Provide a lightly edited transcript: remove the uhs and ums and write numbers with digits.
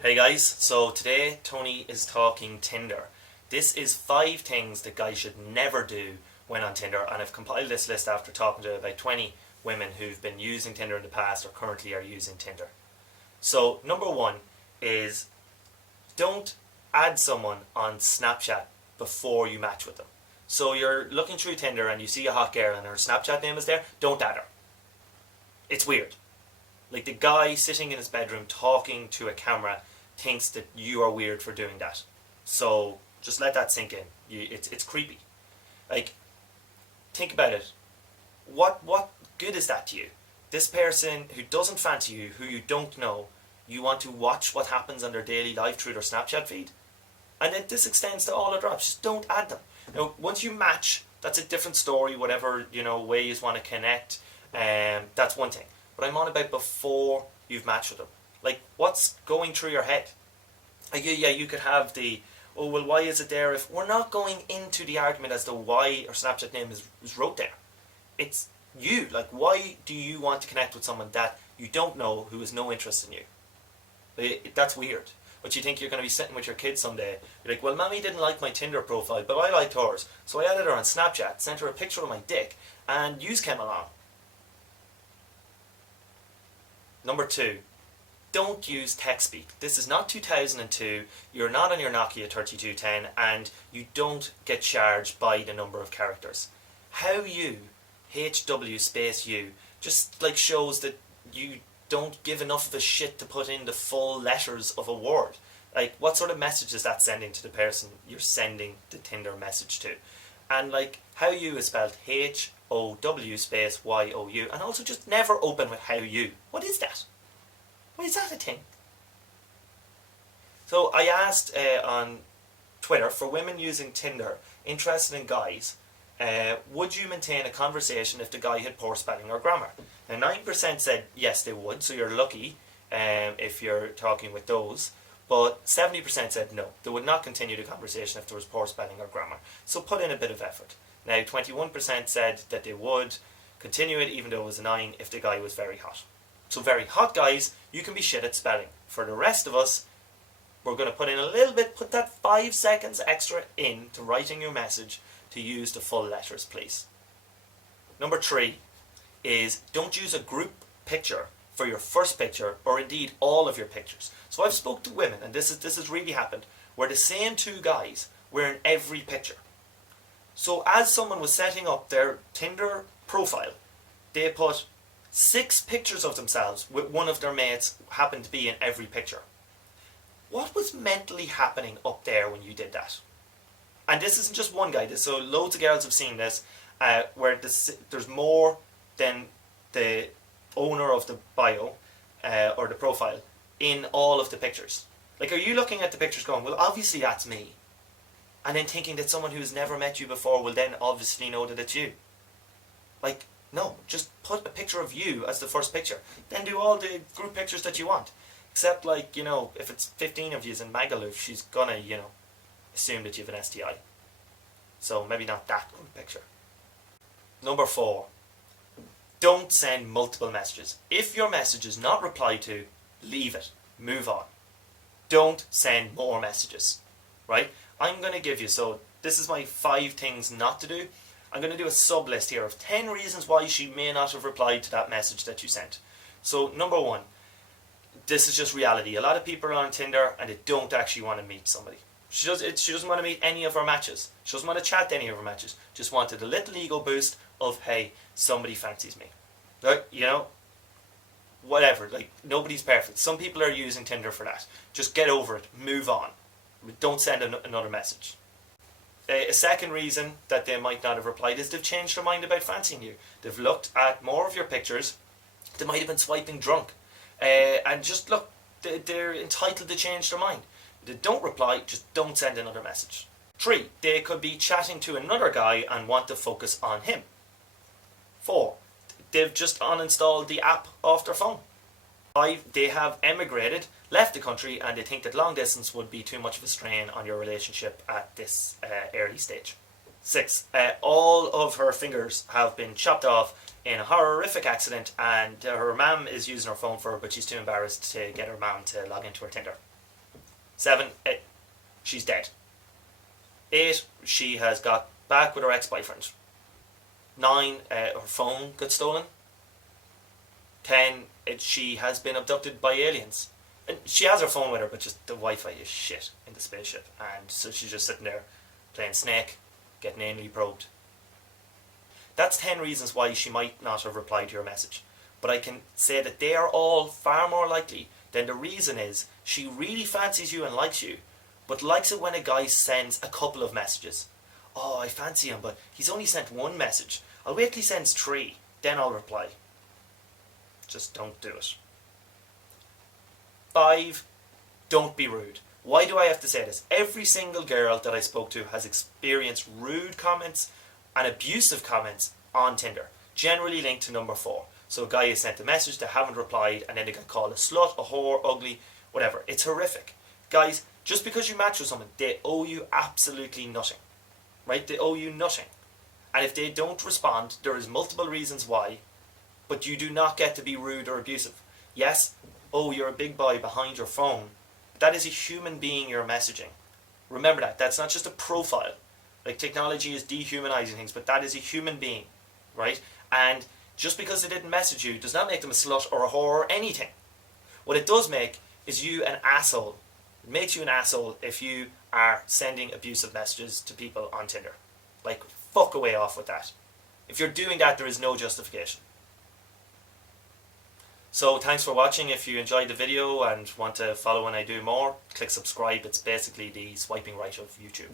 Hey guys, so today Tony is talking Tinder. This is 5 things that guys should never do when on Tinder, and I've compiled this list after talking to about 20 women who've been using Tinder in the past or currently are using Tinder. So, number one is don't add someone on Snapchat before you match with them. So, you're looking through Tinder and you see a hot girl and her Snapchat name is there, don't add her. It's weird. Like the guy sitting in his bedroom talking to a camera thinks that you are weird for doing that. So just let that sink in. It's creepy. Like, think about it. What good is that to you? This person who doesn't fancy you, who you don't know, you want to watch what happens on their daily life through their Snapchat feed? And then this extends to all other apps. Just don't add them. Now, once you match, that's a different story. Whatever way you want to connect, that's one thing. But I'm on about before you've matched with them. Like, what's going through your head? Like, yeah, you could have the, oh, well, why is it there? If we're not going into the argument as to why our Snapchat name is wrote there. It's you. Like, why do you want to connect with someone that you don't know who has no interest in you? That's weird. But you think you're going to be sitting with your kids someday. You're like, well, Mommy didn't like my Tinder profile, but I liked hers. So I added her on Snapchat, sent her a picture of my dick, and yous came along. Number two, don't use Textspeak. This is not 2002, you're not on your Nokia 3210, and you don't get charged by the number of characters. How you, HW space you, just like shows that you don't give enough of a shit to put in the full letters of a word. Like, what sort of message is that sending to the person you're sending the Tinder message to? And like, how you is spelled HOW space YOU, and also just never open with how you. What is that? Why is that a thing? So I asked on Twitter for women using Tinder interested in guys, would you maintain a conversation if the guy had poor spelling or grammar? Now 9% said yes they would, so you're lucky if you're talking with those. But 70% said no, they would not continue the conversation if there was poor spelling or grammar. So put in a bit of effort. Now 21% said that they would continue it even though it was a 9 if the guy was very hot. So very hot guys, you can be shit at spelling. For the rest of us, we're going to put in a little bit, put that 5 seconds extra into writing your message to use the full letters, please. Number 3 is don't use a group picture for your first picture, or indeed all of your pictures. So I've spoke to women, and this has really happened, where the same 2 guys were in every picture. So as someone was setting up their Tinder profile, they put 6 pictures of themselves with one of their mates happened to be in every picture. What was mentally happening up there when you did that? And this isn't just one guy, so loads of girls have seen this, where there's more than the owner of the bio or the profile in all of the pictures. Like, are you looking at the pictures going, well, obviously that's me, and then thinking that someone who's never met you before will then obviously know that it's you? Like, no, just put a picture of you as the first picture, then do all the group pictures that you want. Except, like, if it's 15 of you in Magaluf, she's gonna, assume that you have an STI. So maybe not that group picture. Number 4, don't send multiple messages. If your message is not replied to, leave it. Move on. Don't send more messages. Right? I'm going to give you, so this is my 5 things not to do. I'm going to do a sub list here of 10 reasons why she may not have replied to that message that you sent. So number 1, this is just reality. A lot of people are on Tinder and they don't actually want to meet somebody. She doesn't want to meet any of her matches. She doesn't want to chat to any of her matches. Just wanted a little ego boost of, hey, somebody fancies me. Right? Whatever. Like, nobody's perfect. Some people are using Tinder for that. Just get over it. Move on. Don't send another message. A second reason that they might not have replied is they've changed their mind about fancying you. They've looked at more of your pictures. They might have been swiping drunk. And just look, they're entitled to change their mind. If they don't reply, just don't send another message. 3, they could be chatting to another guy and want to focus on him. 4, they've just uninstalled the app off their phone. 5, they have emigrated, left the country, and they think that long distance would be too much of a strain on your relationship at this early stage. 6, all of her fingers have been chopped off in a horrific accident, and her mum is using her phone for her, but she's too embarrassed to get her mum to log into her Tinder. 7, she's dead. 8, she has got back with her ex-boyfriend. 9, her phone got stolen. 10, she has been abducted by aliens. And she has her phone with her, but just the Wi-Fi is shit in the spaceship. And so she's just sitting there playing Snake, getting anally probed. That's 10 reasons why she might not have replied to your message. But I can say that they are all far more likely than the reason is she really fancies you and likes you, but likes it when a guy sends a couple of messages. Oh, I fancy him, but he's only sent one message. I'll wait till he sends 3, then I'll reply. Just don't do it. 5, don't be rude. Why do I have to say this? Every single girl that I spoke to has experienced rude comments and abusive comments on Tinder, generally linked to number 4. So a guy has sent a message, they haven't replied, and then they get called a slut, a whore, ugly, whatever. It's horrific. Guys, just because you match with someone, they owe you absolutely nothing. Right? They owe you nothing. And if they don't respond, there is multiple reasons why, but you do not get to be rude or abusive. Yes, oh, you're a big boy behind your phone. That is a human being you're messaging. Remember that. That's not just a profile. Like, technology is dehumanizing things, but that is a human being. Right? And just because they didn't message you does not make them a slut or a whore or anything. What it does make is you an asshole. It makes you an asshole if you are sending abusive messages to people on Tinder. Like, fuck away off with that. If you're doing that, there is no justification. So thanks for watching. If you enjoyed the video and want to follow when I do more, click subscribe. It's basically the swiping right of YouTube.